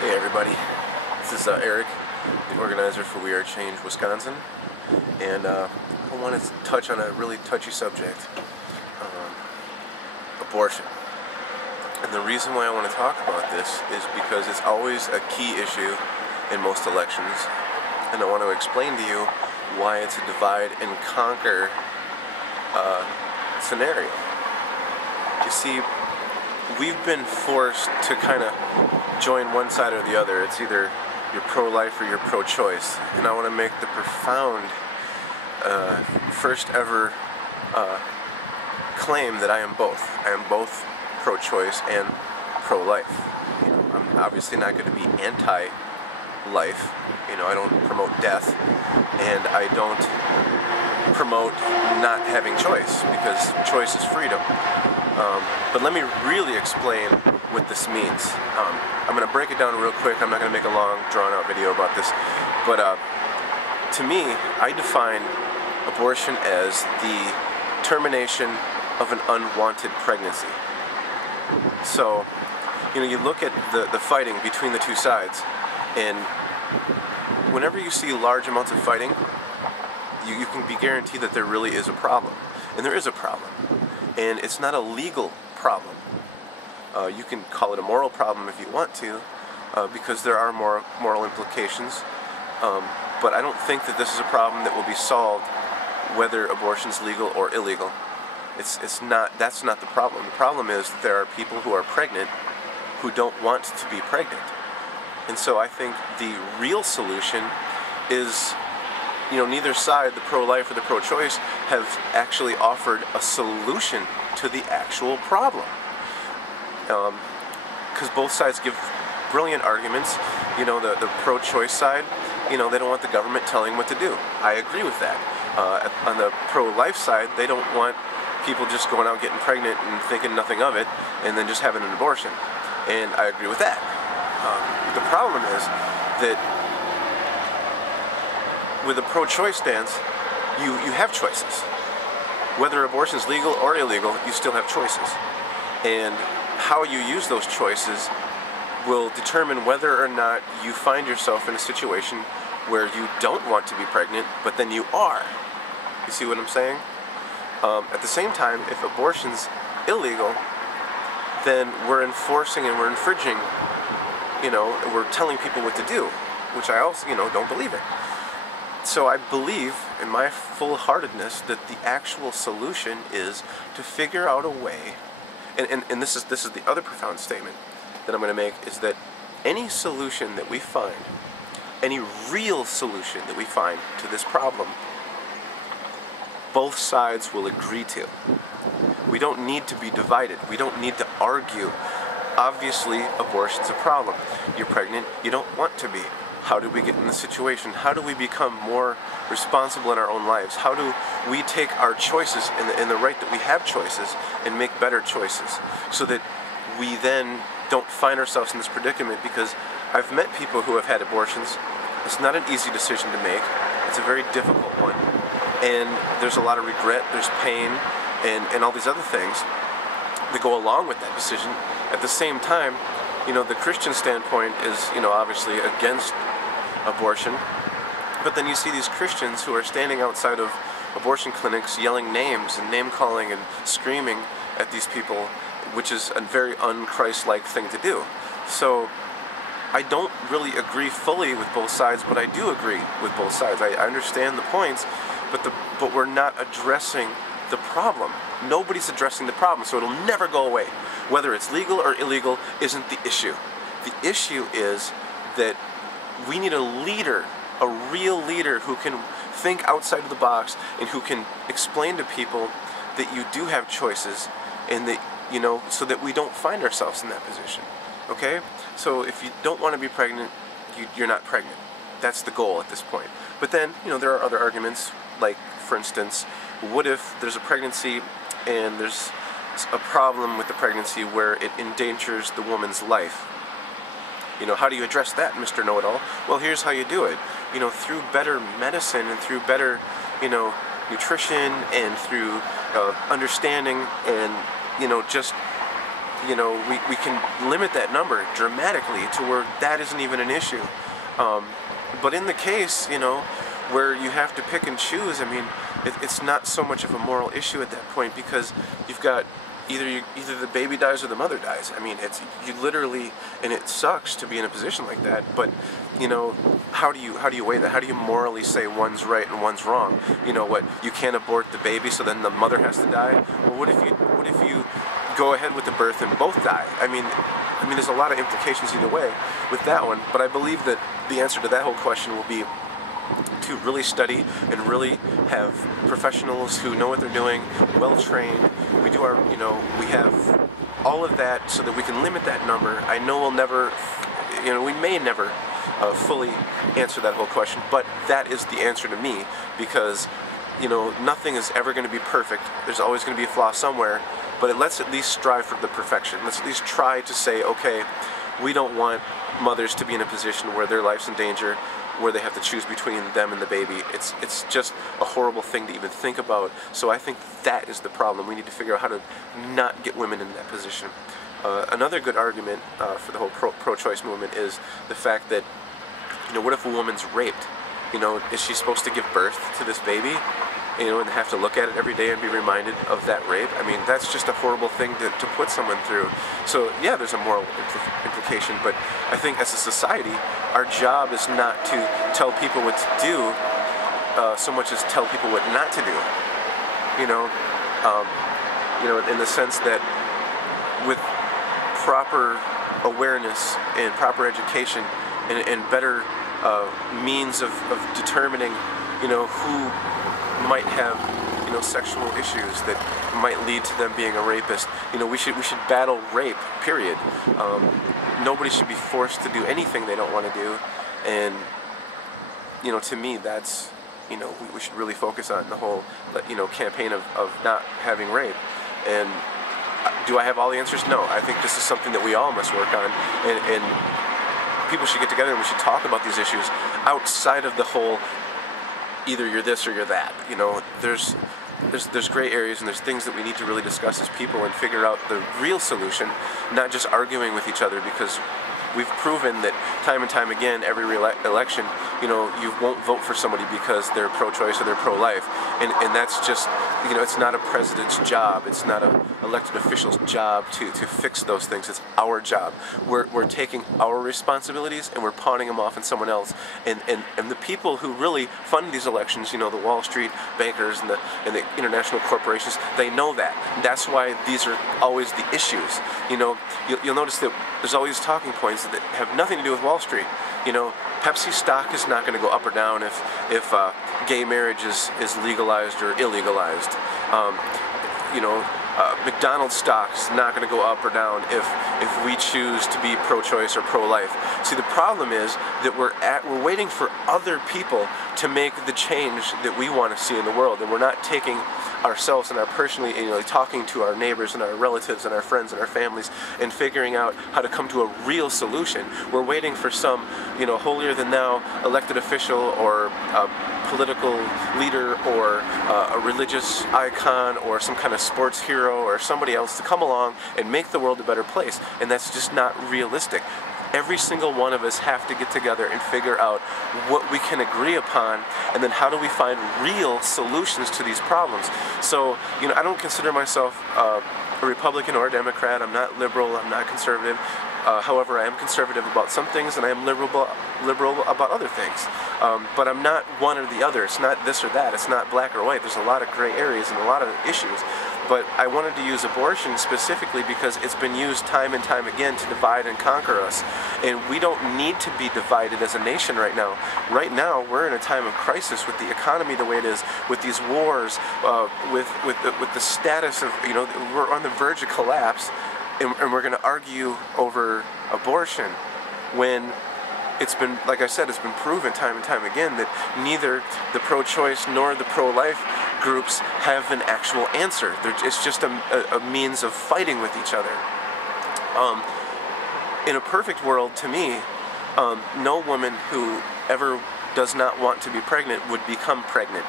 Hey everybody, this is Eric, the organizer for We Are Change Wisconsin, and I want to touch on a really touchy subject, abortion. And the reason why I want to talk about this is because it's always a key issue in most elections, and I want to explain to you why it's a divide and conquer scenario. You see, we've been forced to kind of join one side or the other. It's either you're pro-life or you're pro-choice. And I want to make the profound first ever claim that I am both. I am both pro-choice and pro-life. You know, I'm obviously not going to be anti-life. You know, I don't promote death, and I don't promote not having choice, because choice is freedom. But let me really explain what this means. I'm going to break it down real quick. I'm not going to make a long, drawn-out video about this. But to me, I define abortion as the termination of an unwanted pregnancy. So, you know, you look at the fighting between the two sides, and whenever you see large amounts of fighting, you can be guaranteed that there really is a problem. And there is a problem. And it's not a legal problem. You can call it a moral problem if you want to, because there are moral implications. But I don't think that this is a problem that will be solved whether abortion's legal or illegal. That's not the problem. The problem is that there are people who are pregnant who don't want to be pregnant. And so I think the real solution is, you know, neither side, the pro-life or the pro-choice, have actually offered a solution to the actual problem. Because both sides give brilliant arguments. You know, the pro-choice side, you know, they don't want the government telling what to do. I agree with that. On the pro-life side, they don't want people just going out getting pregnant and thinking nothing of it and then just having an abortion. And I agree with that. The problem is that with a pro-choice stance, you have choices. Whether abortion is legal or illegal, you still have choices. And how you use those choices will determine whether or not you find yourself in a situation where you don't want to be pregnant, but then you are. You see what I'm saying? At the same time, if abortion's illegal, then we're enforcing and we're infringing, you know, we're telling people what to do, which I also, you know, don't believe it. So I believe, in my full-heartedness, that the actual solution is to figure out a way, and this is the other profound statement that I'm going to make, is that any solution that we find, any real solution that we find to this problem, both sides will agree to. We don't need to be divided. We don't need to argue. Obviously, abortion's a problem. You're pregnant, you don't want to be. How do we get in this situation? How do we become more responsible in our own lives? How do we take our choices and the right that we have choices and make better choices, so that we then don't find ourselves in this predicament? Because I've met people who have had abortions. It's not an easy decision to make. It's a very difficult one. And there's a lot of regret, there's pain, and all these other things that go along with that decision. At the same time, you know, the Christian standpoint is, you know, obviously against abortion, but then you see these Christians who are standing outside of abortion clinics yelling names and name-calling and screaming at these people, which is a very un-Christ-like thing to do. So I don't really agree fully with both sides, but I do agree with both sides. I understand the points, but we're not addressing the problem. Nobody's addressing the problem, so it'll never go away. Whether it's legal or illegal isn't the issue. The issue is that we need a leader, a real leader who can think outside of the box and who can explain to people that you do have choices, and that, you know, so that we don't find ourselves in that position. Okay? So if you don't want to be pregnant, you're not pregnant. That's the goal at this point. But then, you know, there are other arguments, like, for instance, what if there's a pregnancy and there's a problem with the pregnancy where it endangers the woman's life? You know, how do you address that, Mr. Know-It-All? Well, here's how you do it. You know, through better medicine and through better, you know, nutrition and through understanding and, you know, just we can limit that number dramatically to where that isn't even an issue. But in the case, where you have to pick and choose, I mean, it's not so much of a moral issue at that point, because you've got either the baby dies or the mother dies. I mean, you literally, and it sucks to be in a position like that. But how do you weigh that? How do you morally say one's right and one's wrong? What, you can't abort the baby, so then the mother has to die? Well, what if you go ahead with the birth and both die? I mean, there's a lot of implications either way with that one. But I believe that the answer to that whole question will be to really study and really have professionals who know what they're doing, well trained. We do we have all of that so that we can limit that number. I know we'll never, we may never fully answer that whole question, but that is the answer to me, because nothing is ever going to be perfect. There's always going to be a flaw somewhere, but let's at least strive for the perfection. Let's at least try to say, okay, we don't want mothers to be in a position where their life's in danger, where they have to choose between them and the baby. It's just a horrible thing to even think about. So I think that is the problem. We need to figure out how to not get women in that position. Another good argument for the whole pro-choice movement is the fact that, what if a woman's raped? Is she supposed to give birth to this baby? And have to look at it every day and be reminded of that rape? I mean, that's just a horrible thing to put someone through. So yeah, there's a moral implication, but I think as a society, our job is not to tell people what to do so much as tell people what not to do. In the sense that with proper awareness and proper education and better means of determining, who might have, sexual issues that might lead to them being a rapist. We should battle rape, period. Nobody should be forced to do anything they don't want to do. And, to me, that's, we should really focus on the whole, campaign of not having rape. And do I have all the answers? No. I think this is something that we all must work on. And people should get together and we should talk about these issues outside of the whole either you're this or you're that. There's gray areas, and there's things that we need to really discuss as people and figure out the real solution, not just arguing with each other, because we've proven that time and time again, every election, you won't vote for somebody because they're pro-choice or they're pro-life, and that's just, it's not a president's job, it's not an elected official's job to fix those things. It's our job. We're taking our responsibilities and we're pawning them off on someone else, and the people who really fund these elections, the Wall Street bankers and the international corporations, they know that. That's why these are always the issues. You'll notice that there's always talking points that have nothing to do with Wall Street. Pepsi stock is not going to go up or down if gay marriage is legalized or illegalized. McDonald's stock is not going to go up or down if we choose to be pro-choice or pro-life. See, the problem is that we're waiting for other people to make the change that we want to see in the world, and we're not taking ourselves and our personally, talking to our neighbors and our relatives and our friends and our families and figuring out how to come to a real solution. We're waiting for some, holier-than-thou elected official or a political leader or a religious icon or some kind of sports hero or somebody else to come along and make the world a better place, and that's just not realistic. Every single one of us have to get together and figure out what we can agree upon, and then how do we find real solutions to these problems. So, I don't consider myself a Republican or a Democrat. I'm not liberal, I'm not conservative. However, I am conservative about some things and I am liberal about other things. But I'm not one or the other. It's not this or that. It's not black or white. There's a lot of gray areas and a lot of issues. But I wanted to use abortion specifically because it's been used time and time again to divide and conquer us. And we don't need to be divided as a nation right now. Right now, we're in a time of crisis with the economy the way it is, with these wars, with the status of, we're on the verge of collapse, and we're going to argue over abortion when it's been, like I said, it's been proven time and time again that neither the pro-choice nor the pro-life groups have an actual answer. It's just a means of fighting with each other. In a perfect world, to me, no woman who ever does not want to be pregnant would become pregnant.